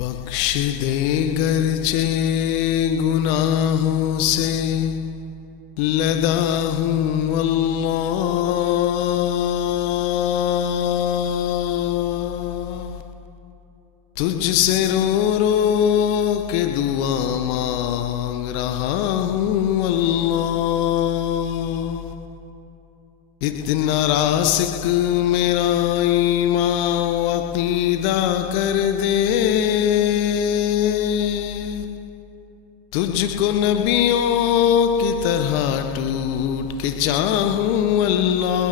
بخش دے گرچہ گناہوں سے لدا ہوں اللہ، تجھ سے رو رو کے دعا مانگ رہا ہوں اللہ، اتنا راسک میرا ایمان و عقیدہ کر دے، تجھ کو نبیوں کی طرح ٹوٹ کے چاہوں اللہ،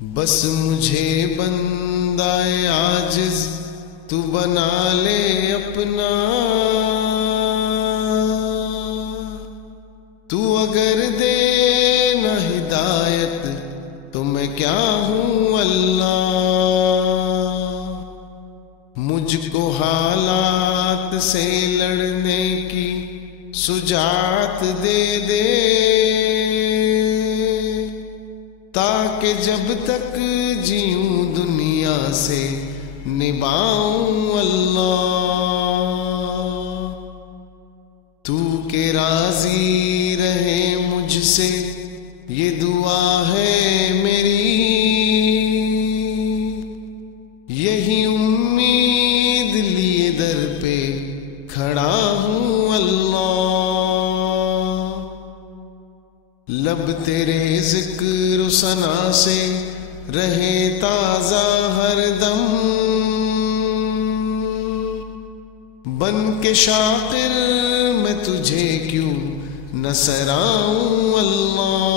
بس مجھے بندہ عاجز تو بنا لے اپنا، تو اگر دے نہ ہدایت تو میں کیا ہوں اللہ، مجھ کو حالات سے لڑنے کی شجاعت دے دے، تاکہ جب تک جیوں دنیا سے نبھاؤں اللہ، تو کہ راضی رہے مجھ سے یہ دعا ہے میری، یہی امید لیے در پہ کھڑا ہوں اللہ، لب تیرے ذکر و ثنا سے رہے تازہ ہر دم، بن کے شاکر میں تجھے کیوں نہ سراؤں اللہ،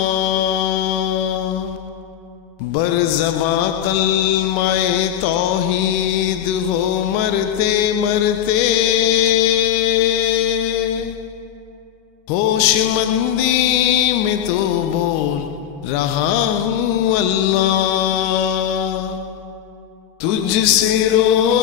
بر زباں کلمہ توحید ہو مرتے مرتے، ہوش مندی میں تو بول رہا ہوں اللہ، تجھ سے رو